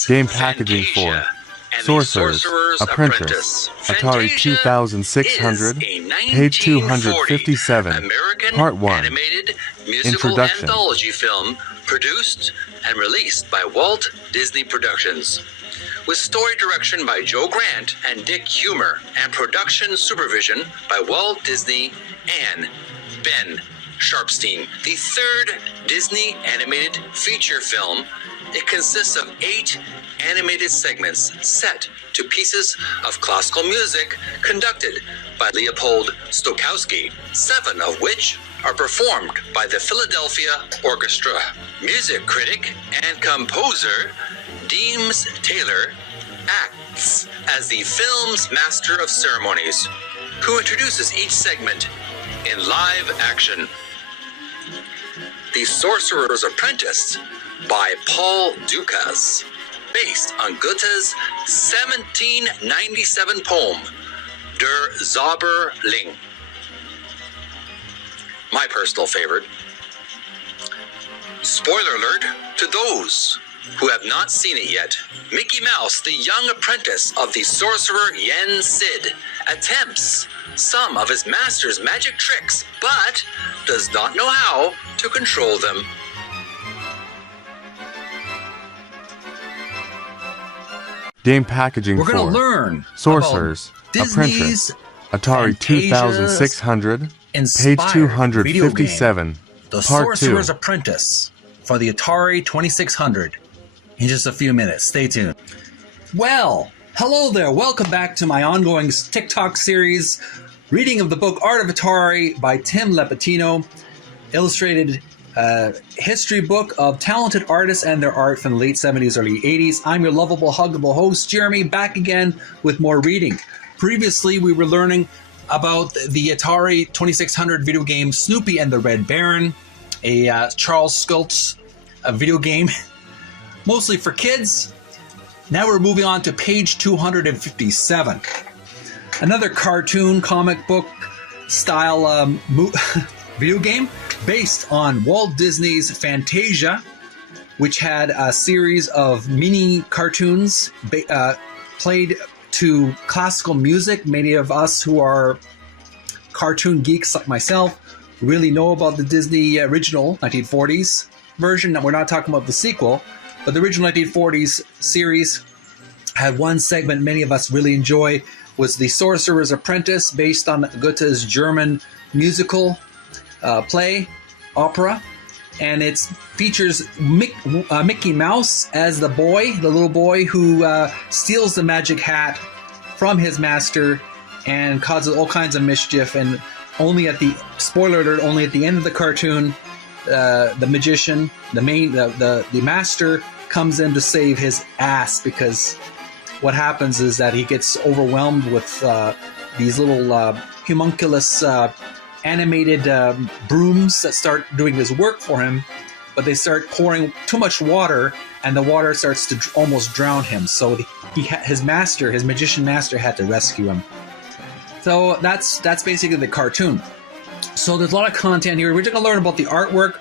Game packaging for Sorcerer's Apprentice, Atari 2600, page 257, Part 1, animated musical Introduction. anthology film produced and released by Walt Disney Productions, with story direction by Joe Grant and Dick Humer, and production supervision by Walt Disney and Ben Sharpstein. The third Disney animated feature film. It consists of 8 animated segments set to pieces of classical music conducted by Leopold Stokowski, 7 of which are performed by the Philadelphia Orchestra. Music critic and composer Deems Taylor acts as the film's master of ceremonies, who introduces each segment in live action. The Sorcerer's Apprentice by Paul Dukas, based on Goethe's 1797 poem, Der Zauberling. My personal favorite. Spoiler alert to those who have not seen it yet. Mickey Mouse, the young apprentice of the sorcerer Yen Sid, attempts some of his master's magic tricks, but does not know how to control them. Game packaging We're going for to learn Sorcerer's about Apprentice, Disney's Atari 2600, page inspired video 257, game, The Part 2. Sorcerer's Apprentice, for the Atari 2600, in just a few minutes. Stay tuned. Well, hello there. Welcome back to my ongoing TikTok series, reading of the book Art of Atari by Tim Lapetino, illustrated history book of talented artists and their art from the late 70s, early 80s. I'm your lovable, huggable host, Jeremy, back again with more reading. Previously, we were learning about the Atari 2600 video game Snoopy and the Red Baron, a Charles Schultz video game, mostly for kids. Now we're moving on to page 257. Another cartoon comic book style video game based on Walt Disney's Fantasia, which had a series of mini cartoons played to classical music. Many of us who are cartoon geeks like myself really know about the Disney original 1940s version. We're not talking about the sequel, but the original 1940s series had one segment many of us really enjoy, was The Sorcerer's Apprentice, based on Goethe's German musical play, opera, and it features Mickey Mouse as the boy, the little boy who steals the magic hat from his master and causes all kinds of mischief. And only at the spoiler alert, only at the end of the cartoon, the magician, the master, comes in to save his ass, because what happens is that he gets overwhelmed with these little homunculus animated brooms that start doing his work for him, but they start pouring too much water, and the water starts to almost drown him. So his magician master, had to rescue him. So that's basically the cartoon. So there's a lot of content here. We're just going to learn about the artwork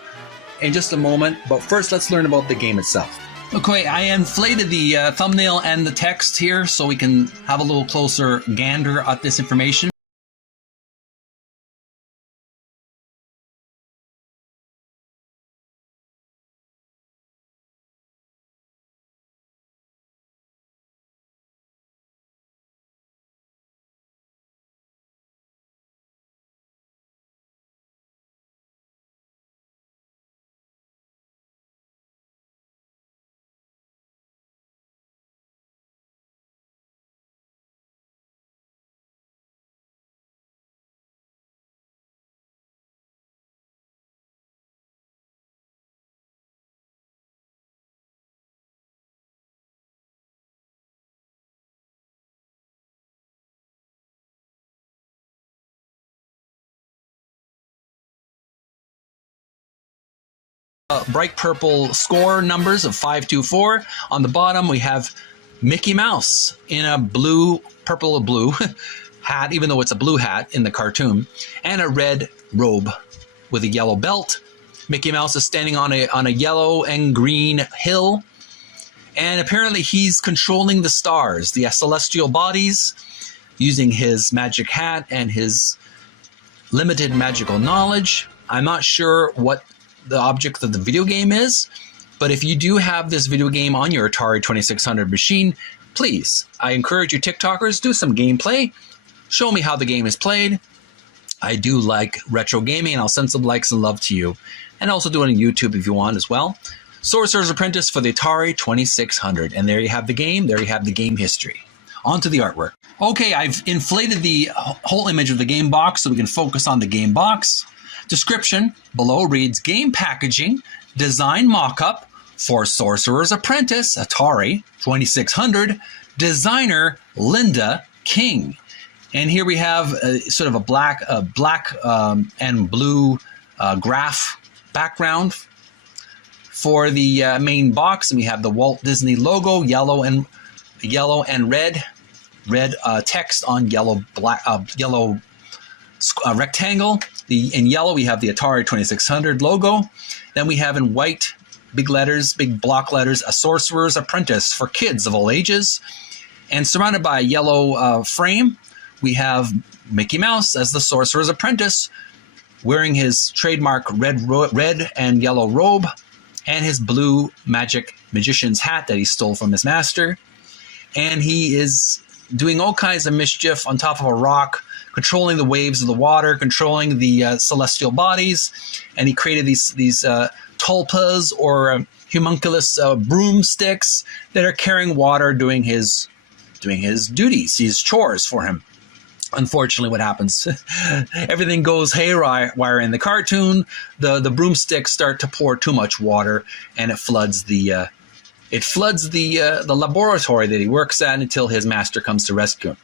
in just a moment, but first let's learn about the game itself. Okay, I inflated the thumbnail and the text here so we can have a little closer gander at this information. Bright purple score numbers of 524. On the bottom, we have Mickey Mouse in a purple blue hat, even though it's a blue hat in the cartoon, and a red robe with a yellow belt. Mickey Mouse is standing on a yellow and green hill, And apparently he's controlling the stars, the celestial bodies, using his magic hat and his limited magical knowledge. I'm not sure what the object of the video game is, but if you do have this video game on your Atari 2600 machine, please, I encourage you TikTokers, do some gameplay. Show me how the game is played. I do like retro gaming, and I'll send some likes and love to you. And also do it on YouTube if you want as well. Sorcerer's Apprentice for the Atari 2600. And there you have the game. There you have the game history. On to the artwork. Okay, I've inflated the whole image of the game box so we can focus on the game box. Description below reads, game packaging, design mock-up for Sorcerer's Apprentice, Atari 2600, designer Linda King. And here we have sort of a black and blue graph background for the main box, and we have the Walt Disney logo, yellow and red text on yellow rectangle. In yellow we have the Atari 2600 logo. Then we have in white, big block letters, a Sorcerer's Apprentice for kids of all ages. And surrounded by a yellow frame, we have Mickey Mouse as the Sorcerer's Apprentice, wearing his trademark red and yellow robe and his blue magic magician's hat that he stole from his master. And he is doing all kinds of mischief on top of a rock, controlling the waves of the water, controlling the celestial bodies. And he created these tulpas or homunculus broomsticks that are carrying water, doing his duties, his chores for him. Unfortunately, what happens? Everything goes haywire in the cartoon. The broomsticks start to pour too much water, and it floods the laboratory that he works at until his master comes to rescue him.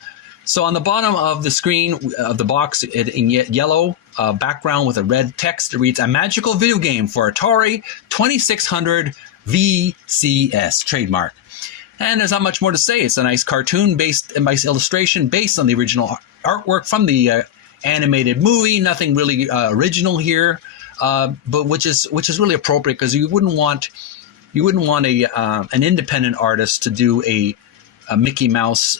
So on the bottom of the screen of the box, in yellow background with a red text, it reads, "A magical video game for Atari 2600 VCS trademark." And there's not much more to say. It's a nice cartoon and nice illustration based on the original artwork from the animated movie. Nothing really original here, but which is really appropriate, because you wouldn't want an independent artist to do a Mickey Mouse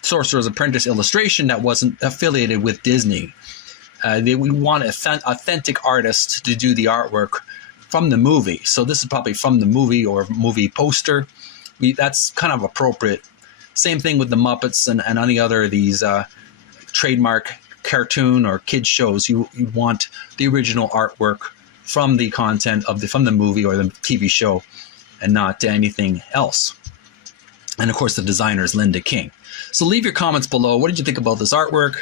Sorcerer's Apprentice illustration that wasn't affiliated with Disney. We want authentic artists to do the artwork from the movie. So this is probably from the movie or movie poster. That's kind of appropriate. Same thing with the Muppets and any other of these trademark cartoon or kids shows. You want the original artwork from the content from the movie or the TV show, and not anything else. And of course, the designer is Linda King. So leave your comments below. What did you think about this artwork?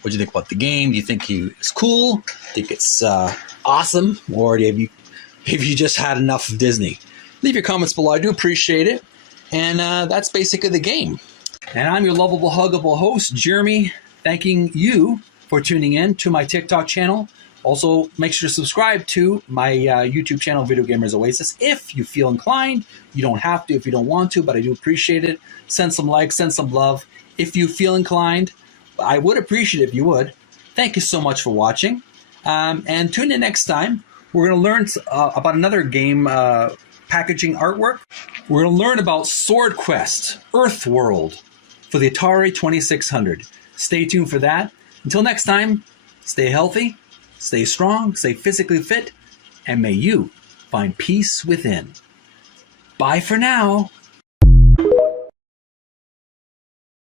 What did you think about the game? Do you think it's cool? Think it's awesome? Or have you just had enough of Disney? Leave your comments below. I do appreciate it. And that's basically the game. And I'm your lovable, huggable host, Jeremy, thanking you for tuning in to my TikTok channel. Also, make sure to subscribe to my YouTube channel, Video Gamers Oasis, if you feel inclined. You don't have to if you don't want to, but I do appreciate it. Send some likes, send some love. If you feel inclined, I would appreciate it if you would. Thank you so much for watching. And tune in next time. We're going to learn about another game packaging artwork. We're going to learn about Sword Quest Earthworld for the Atari 2600. Stay tuned for that. Until next time, stay healthy, stay strong, stay physically fit, and may you find peace within. Bye for now.